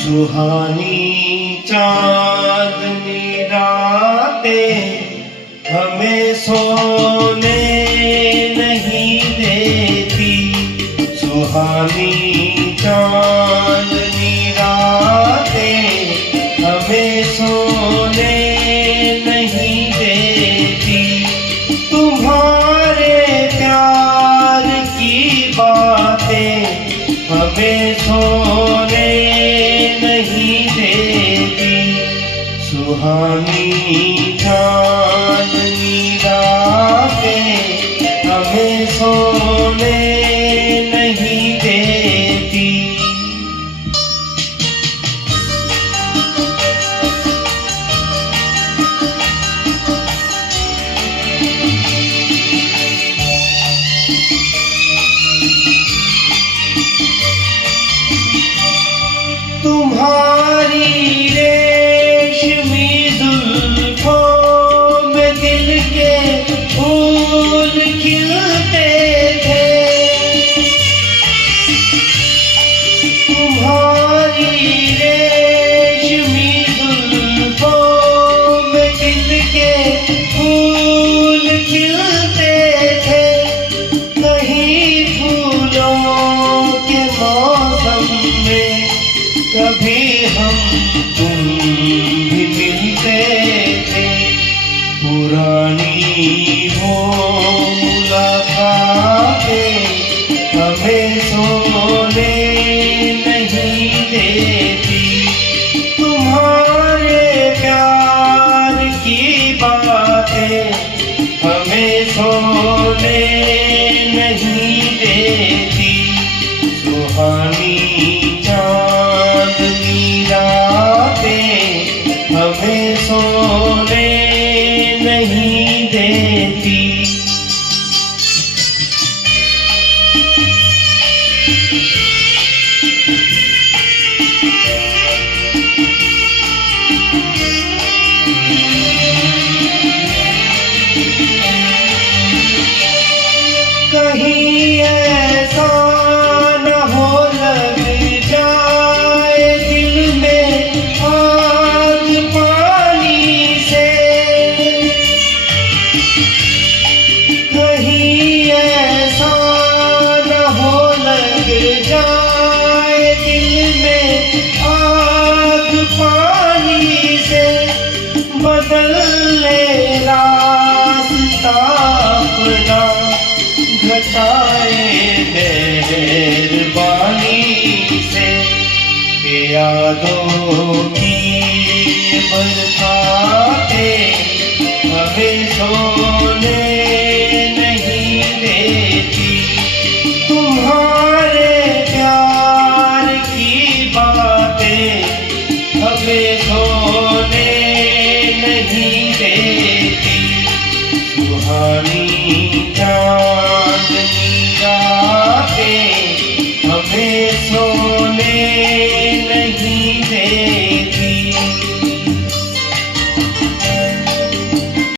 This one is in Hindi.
सुहानी चांदनी रातें हमें सोने नहीं देती। सुहानी चांदनी रातें हमें सोने नहीं देती। तुम्हारे प्यार की बातें हमें सोने नहीं देती। सुहानी चांदनी रातें हमें सोने नहीं देती। तुम्हारी रेशमी जुल्फों में दिल के फूल खिलते थे। तुम्हारी रेशमी जुल्फों में दिल के फूल खिलते थे। कहीं फूलों के मौसम में कभी हम तुम भी मिलते थे। पुरानी वो मुलाकातें हमें सोने नहीं देती। तुम्हारे प्यार की बातें हमें सोने नहीं देती। सुहानी हमें सोने नहीं देती। कहीं ऐसा न हो लग जाए दिल में आग पानी से। कहीं ऐसा न हो लग जाए दिल में आग पानी से। बदल ले रास्ता अपना घटाए मेहरबानी से। यादों की बरसातें हमें